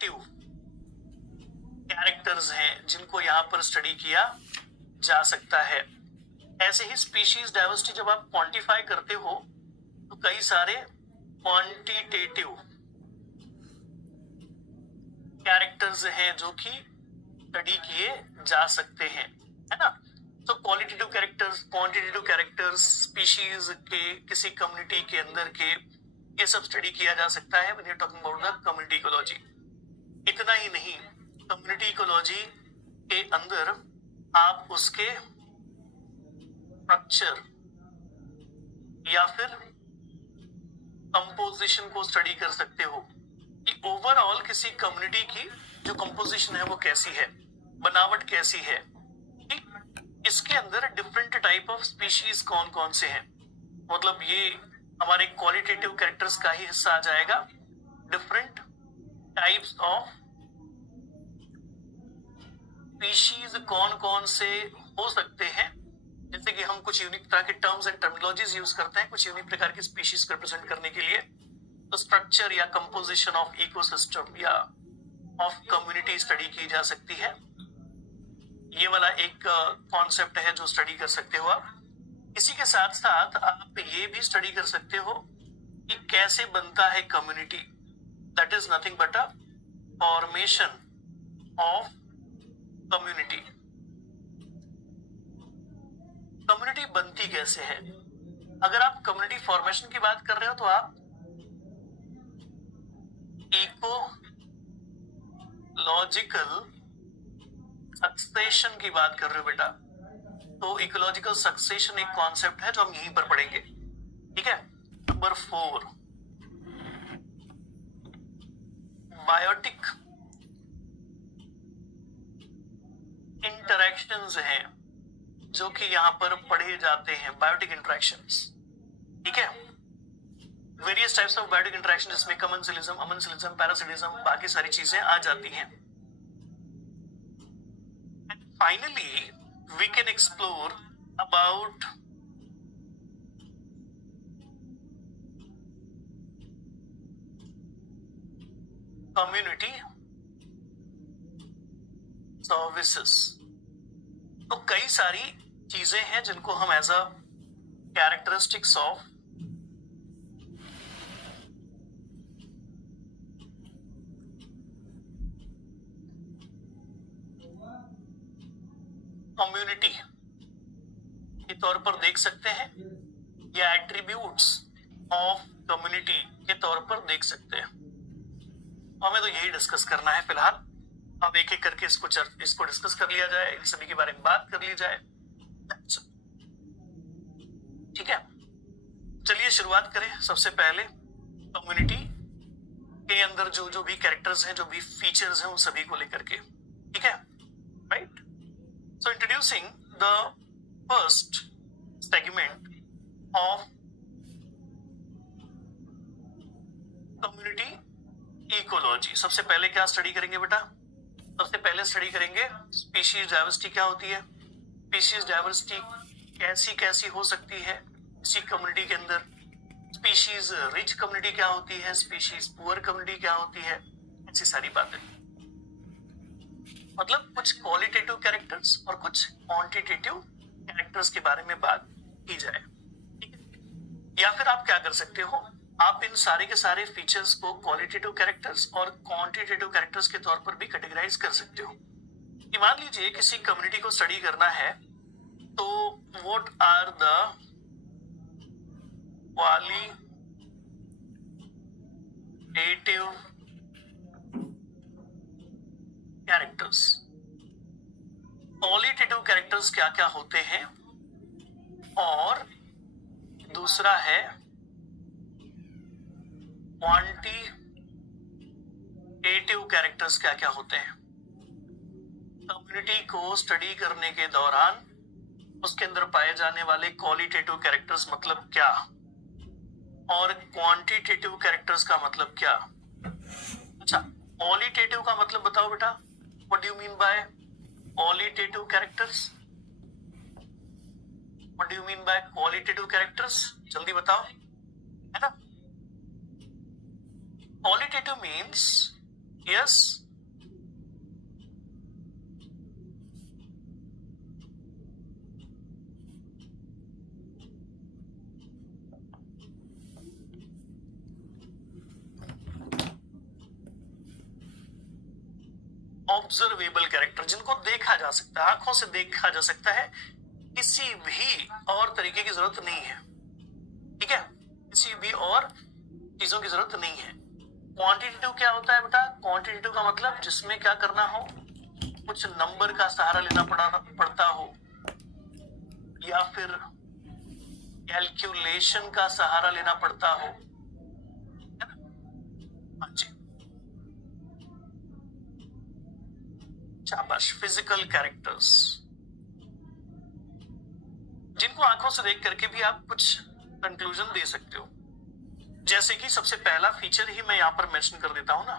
Qualitative characters हैं जिनको यहाँ पर स्टडी किया जा सकता है। ऐसे ही स्पीशीज डाइवर्सिटी जब आप क्वांटिफाई करते हो तो कई सारे क्वांटिटेटिव कैरेक्टर्स हैं जो कि स्टडी किए जा सकते हैं, है ना। तो qualitative characters, quantitative characters, species के किसी कम्युनिटी के अंदर के, ये सब स्टडी किया जा सकता है when you talking about the community ecology. इतना ही नहीं, कम्युनिटी इकोलॉजी के अंदर आप उसके स्ट्रक्चर या फिर कंपोजिशन को स्टडी कर सकते हो कि ओवरऑल किसी कम्युनिटी की जो कंपोजिशन है वो कैसी है, बनावट कैसी है। ठीक, इसके अंदर डिफरेंट टाइप ऑफ स्पीशीज कौन कौन से हैं, मतलब ये हमारे क्वालिटेटिव कैरेक्टर्स का ही हिस्सा आ जाएगा। डिफरेंट टाइप्स ऑफ स्पीशीज कौन कौन से हो सकते हैं, जैसे कि हम कुछ यूनिक तरह के टर्म्स एंड टर्मिनोलॉजीज यूज करते हैं कुछ यूनिक प्रकार की स्पीशीज को रिप्रेजेंट करने के लिए। तो स्ट्रक्चर या कंपोजिशन ऑफ इकोसिस्टम या ऑफ कम्युनिटी स्टडी की जा सकती है। ये वाला एक कॉन्सेप्ट है जो स्टडी कर सकते हो आप। इसी के साथ साथ आप ये भी स्टडी कर सकते हो कि कैसे बनता है community. That is nothing but a formation of community. Community बनती कैसे है? अगर आप कम्युनिटी फॉर्मेशन की बात कर रहे हो तो आप इकोलॉजिकल सक्सेशन की बात कर रहे हो बेटा। तो इकोलॉजिकल सक्सेशन एक कॉन्सेप्ट है जो हम यहीं पर पढ़ेंगे, ठीक है। नंबर 4, बायोटिक इंटरैक्शंस हैं जो कि यहां पर पढ़े जाते हैं, बायोटिक इंटरैक्शंस, ठीक है। Various types of biotic interaction, जिसमें कमेंसिलिज्म, अमेंसिलिज्म, पैरासिटिज्म, बाकी सारी चीजें आ जाती हैं। Finally we can explore about community services. तो कई सारी चीजें हैं जिनको हम as a characteristics of community के तौर पर देख सकते हैं या एट्रीब्यूट्स ऑफ कम्युनिटी के तौर पर देख सकते हैं। हमें तो यही डिस्कस करना है फिलहाल। अब एक एक करके इसको डिस्कस कर लिया जाए, इन सभी के बारे में बात कर ली जाए, ठीक है। चलिए शुरुआत करें। सबसे पहले कम्युनिटी के अंदर जो जो भी कैरेक्टर्स हैं, जो भी फीचर्स हैं, उन सभी को लेकर के, ठीक है, right. So introducing the first segment of community ecology। सबसे पहले क्या स्टडी करेंगे बेटा? सबसे पहले स्टडी करेंगे स्पीशीज डाइवर्सिटी क्या होती है, स्पीशीज डाइवर्सिटी कैसी कैसी हो सकती है इसी कम्युनिटी के अंदर, स्पीशीज रिच कम्युनिटी क्या होती है, स्पीशीज पुअर कम्युनिटी क्या होती है, ऐसी सारी बातें। मतलब कुछ क्वालिटेटिव कैरेक्टर्स और कुछ क्वांटिटेटिव कैरेक्टर्स के बारे में बात की जाए, ठीक है। या फिर आप क्या कर सकते हो, आप इन सारे के सारे फीचर्स को क्वालिटेटिव कैरेक्टर्स और क्वांटिटेटिव कैरेक्टर्स के तौर पर भी कैटेगराइज कर सकते हो। कि मान लीजिए किसी कम्युनिटी को स्टडी करना है तो what are the qualitative characters, qualitative characters क्या क्या होते हैं, और दूसरा है क्वांटिटेटिव कैरेक्टर्स क्या क्या होते हैं। कम्युनिटी को स्टडी करने के दौरान उसके अंदर पाए जाने वाले क्वालिटेटिव कैरेक्टर्स मतलब क्या, और क्वांटिटेटिव कैरेक्टर्स का मतलब क्या। अच्छा, क्वालिटेटिव का मतलब बताओ बेटा, what do you mean by qualitative characters? What do you mean by qualitative characters? जल्दी बताओ, है ना। Qualitative means, yes, observable character, जिनको देखा जा सकता है, आंखों से देखा जा सकता है, किसी भी और तरीके की जरूरत नहीं है। ठीक है, किसी भी और चीजों की जरूरत नहीं है। क्वांटिटेटिव क्या होता है बेटा? क्वांटिटेटिव का मतलब जिसमें क्या करना हो, कुछ नंबर का सहारा लेना पड़ता हो, या फिर कैलकुलेशन का सहारा लेना पड़ता हो, है ना? हाँ जी, शाबाश। फिजिकल कैरेक्टर्स, जिनको आंखों से देख करके भी आप कुछ कंक्लूजन दे सकते हो। जैसे कि सबसे पहला फीचर ही मैं यहां पर मेंशन कर देता हूं ना,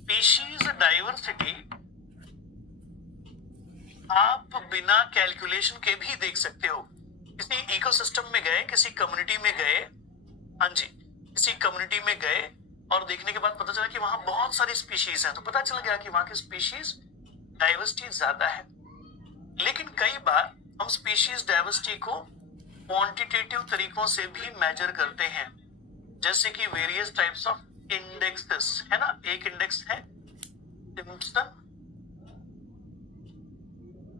स्पीशीज डाइवर्सिटी आप बिना कैलकुलेशन के भी देख सकते हो। किसी इकोसिस्टम में गए, किसी कम्युनिटी में गए, हाँ जी, किसी कम्युनिटी में गए और देखने के बाद पता चला कि वहां बहुत सारी स्पीशीज हैं, तो पता चल गया कि वहां की स्पीशीज डाइवर्सिटी ज्यादा है। लेकिन कई बार हम स्पीशीज डाइवर्सिटी को क्वांटिटेटिव तरीकों से भी मेजर करते हैं, जैसे कि वेरियस टाइप्स ऑफ इंडेक्सेस, है ना? एक इंडेक्स है सिम्पसन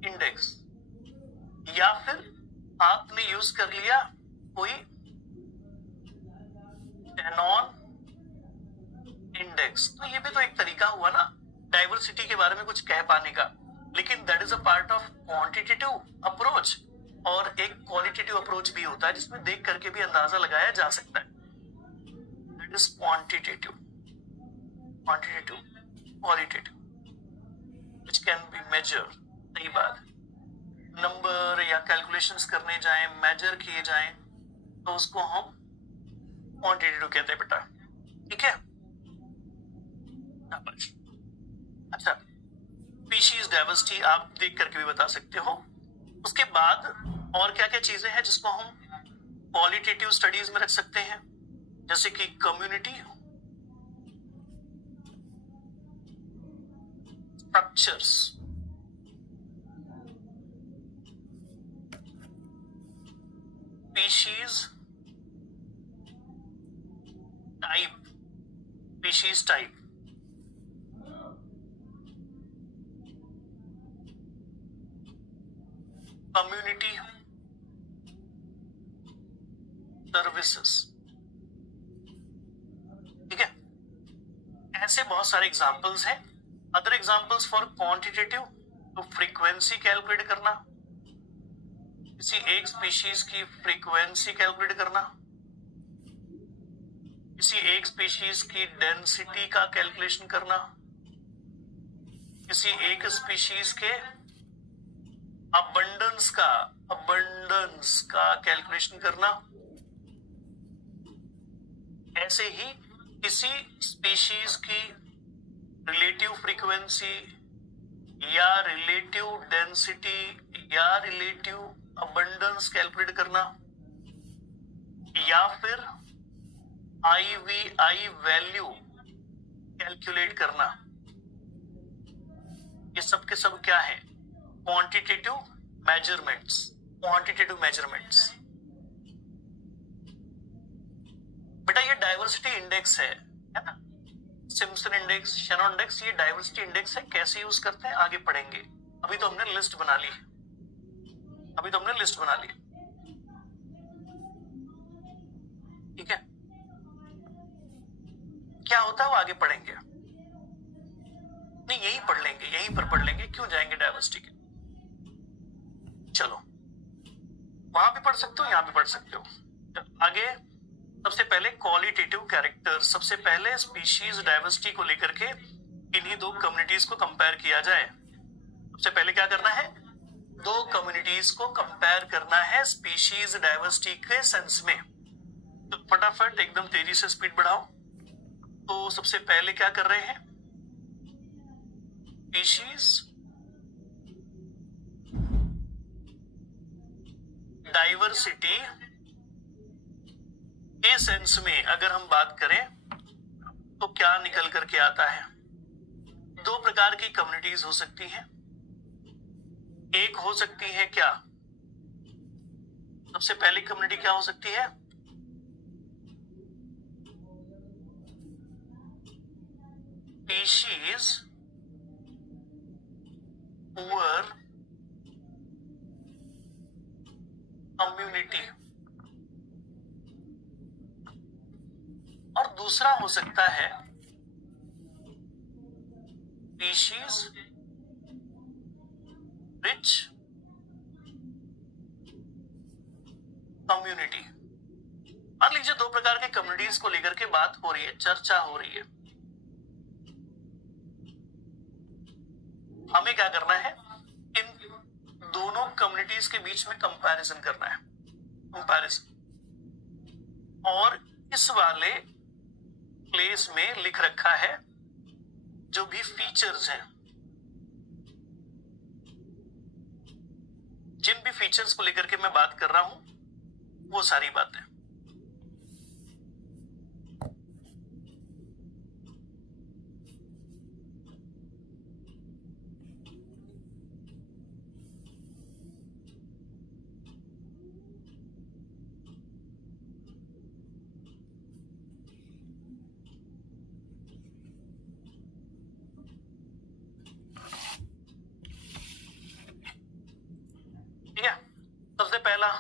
इंडेक्स, या फिर आपने यूज कर लिया कोई शैनॉन इंडेक्स, तो ये भी तो एक तरीका हुआ ना डाइवर्सिटी के बारे में कुछ कह पाने का। लेकिन that is a part of quantitative approach, और एक क्वालिटेटिव अप्रोच भी होता है जिसमें देख करके भी अंदाजा लगाया जा सकता है। That is quantitative, qualitative, which can be measured. सही बात, नंबर या कैलकुलेशंस करने जाएं, मेजर किए जाएं, तो उसको हम क्वांटिटेटिव कहते हैं बेटा। ठीक है, अच्छा, स्पीशीज डाइवर्सिटी आप देख करके भी बता सकते हो। उसके बाद और क्या क्या चीजें हैं जिसको हम क्वालिटेटिव स्टडीज में रख सकते हैं, जैसे कि community structures, species type, community services. ठीक है, ऐसे बहुत सारे एग्जांपल्स हैं। अदर एग्जांपल्स फॉर क्वांटिटेटिव, तो फ्रीक्वेंसी कैलकुलेट करना, किसी एक स्पीशीज की फ्रीक्वेंसी कैलकुलेट करना, किसी एक स्पीशीज की डेंसिटी का कैलकुलेशन करना, किसी एक स्पीशीज के अबंडेंस का कैलकुलेशन करना। ऐसे ही किसी स्पीशीज की रिलेटिव फ्रीक्वेंसी या रिलेटिव डेंसिटी या रिलेटिव अबंडेंस कैलकुलेट करना, या फिर IVI वैल्यू कैलकुलेट करना। ये सब के सब क्या है? क्वांटिटेटिव मेजरमेंट्स, बेटा ये डाइवर्सिटी इंडेक्स है ना? सिम्पसन इंडेक्स, शैनॉन इंडेक्स, ये डाइवर्सिटी इंडेक्स है। कैसे यूज करते हैं आगे पढ़ेंगे। अभी तो हमने लिस्ट बना ली, ठीक है। क्या होता है वो आगे पढ़ेंगे, नहीं यही पढ़ लेंगे, यहीं पर पढ़ लेंगे, क्यों जाएंगे डाइवर्सिटी के। चलो, वहां भी पढ़ सकते हो, यहां भी पढ़ सकते हो। आगे सबसे पहले क्वालिटेटिव कैरेक्टर, सबसे पहले स्पीशीज डाइवर्सिटी को लेकर के इन्हीं दो कम्युनिटीज को कंपेयर किया जाए। सबसे पहले क्या करना है? दो कम्युनिटीज को कंपेयर करना है स्पीशीज डाइवर्सिटी के सेंस में। तो फटाफट एकदम तेजी से स्पीड बढ़ाओ। तो सबसे पहले क्या कर रहे हैं? स्पीशीज डाइवर्सिटी के सेंस में अगर हम बात करें तो क्या निकल करके आता है? दो प्रकार की कम्युनिटीज हो सकती हैं। एक हो सकती है क्या? सबसे पहली कम्युनिटी क्या हो सकती है? species poor community, और दूसरा हो सकता है species rich community। मान लीजिए दो प्रकार के कम्युनिटीज को लेकर के बात हो रही है, चर्चा हो रही है। हमें क्या करना है, इन दोनों कम्युनिटीज के बीच में कंपैरिजन करना है, कंपैरिजन। और इस वाले प्लेस में लिख रखा है जो भी फीचर्स हैं, जिन भी फीचर्स को लेकर के मैं बात कर रहा हूं वो सारी बातें।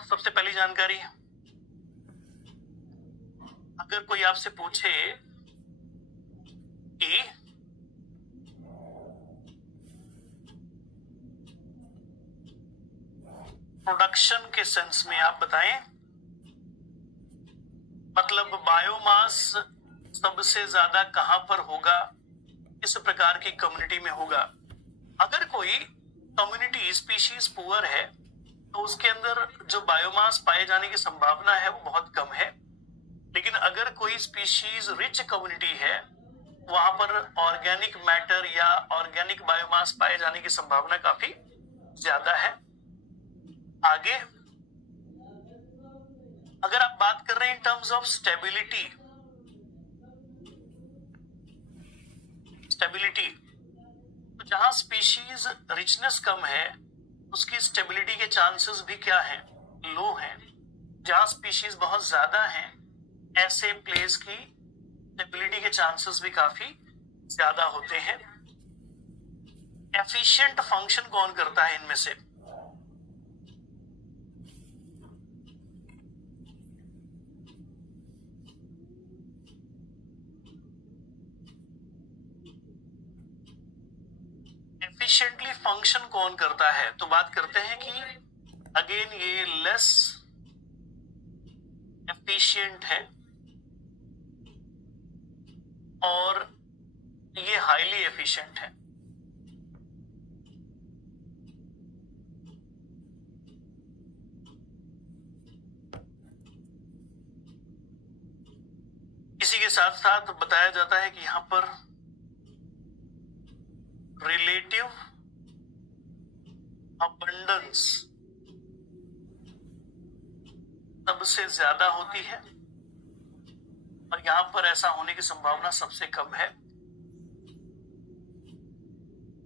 सबसे पहली जानकारी, अगर कोई आपसे पूछे कि प्रोडक्शन के सेंस में आप बताएं, मतलब बायोमास सबसे ज्यादा कहां पर होगा, इस प्रकार की कम्युनिटी में होगा। अगर कोई कम्युनिटी स्पीशीज पुअर है तो उसके अंदर जो बायोमास पाए जाने की संभावना है वो बहुत कम है। लेकिन अगर कोई स्पीशीज रिच कम्युनिटी है, वहां पर ऑर्गेनिक मैटर या ऑर्गेनिक बायोमास पाए जाने की संभावना काफी ज्यादा है। आगे अगर आप बात कर रहे हैं इन टर्म्स ऑफ स्टेबिलिटी, तो जहां स्पीशीज रिचनेस कम है उसकी स्टेबिलिटी के चांसेस भी क्या हैं, लो हैं। जहां स्पीशीज बहुत ज्यादा हैं ऐसे प्लेस की स्टेबिलिटी के चांसेस भी काफी ज्यादा होते हैं। एफिशिएंट फंक्शन कौन करता है इनमें से, एफिशिएंटली फंक्शन कौन करता है, तो बात करते हैं कि अगेन ये लेस एफिशिएंट है और ये हाईली एफिशिएंट है। इसी के साथ साथ बताया जाता है कि यहां पर रिलेटिव अबंडेंस सबसे ज्यादा होती है और यहां पर ऐसा होने की संभावना सबसे कम है।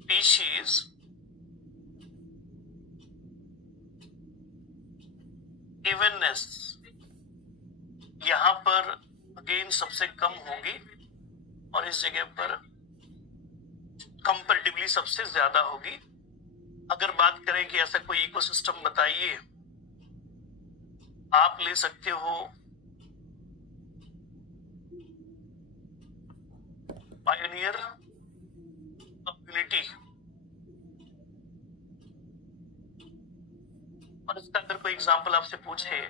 स्पीशीज इवननेस यहां पर अगेन सबसे कम होगी और इस जगह पर कंपैरेटिवली सबसे ज्यादा होगी। अगर बात करें कि ऐसा कोई इकोसिस्टम बताइए, आप ले सकते हो पायोनियर कम्युनिटी, और इसका अगर कोई एग्जांपल आपसे पूछे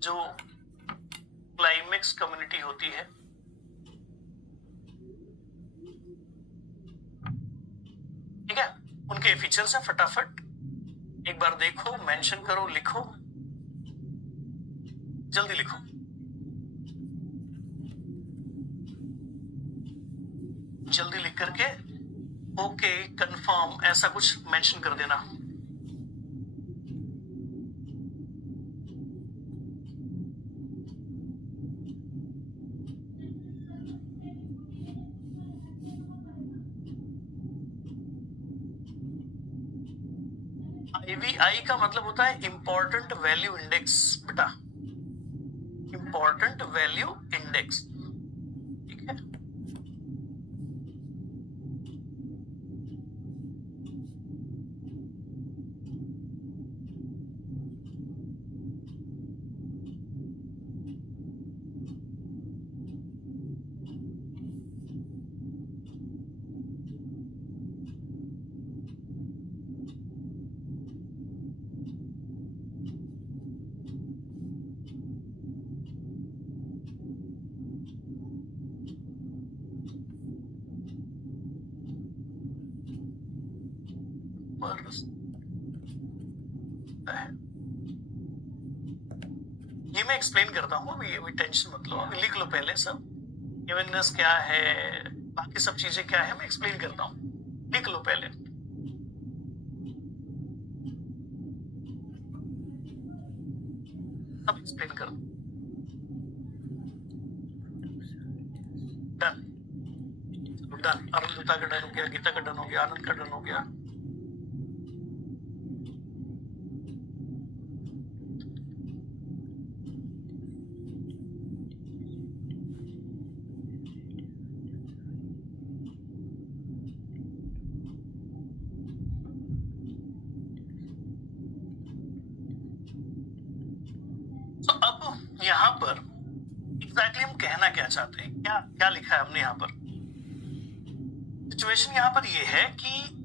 जो क्लाइमेक्स कम्युनिटी होती है, ठीक है, उनके फीचर्स हैं, फटाफट एक बार देखो, मेंशन करो, लिखो, जल्दी लिखो। जल्दी लिख करके ओके, कंफर्म, ऐसा कुछ मेंशन कर देना। IVI का मतलब होता है इंपॉर्टेंट वैल्यू इंडेक्स बेटा, इंपॉर्टेंट वैल्यू इंडेक्स, ठीक है। एक्सप्लेन करता हूँ, अभी टेंशन मत लो, अभी लिख लो पहले सब, गिवननेस क्या है, बाकी सब चीजें क्या है, मैं एक्सप्लेन करता हूँ, लिख लो पहले। सब एक्सप्लेन कर दो। डन, डन, अरुंधता का डन हो गया, गीता का डन हो गया, आनंद का डन हो गया। तो अब यहाँ पर एग्जैक्टली हम कहना क्या चाहते हैं, क्या क्या लिखा है हमने यहाँ पर। सिचुएशन यहाँ पर ये है कि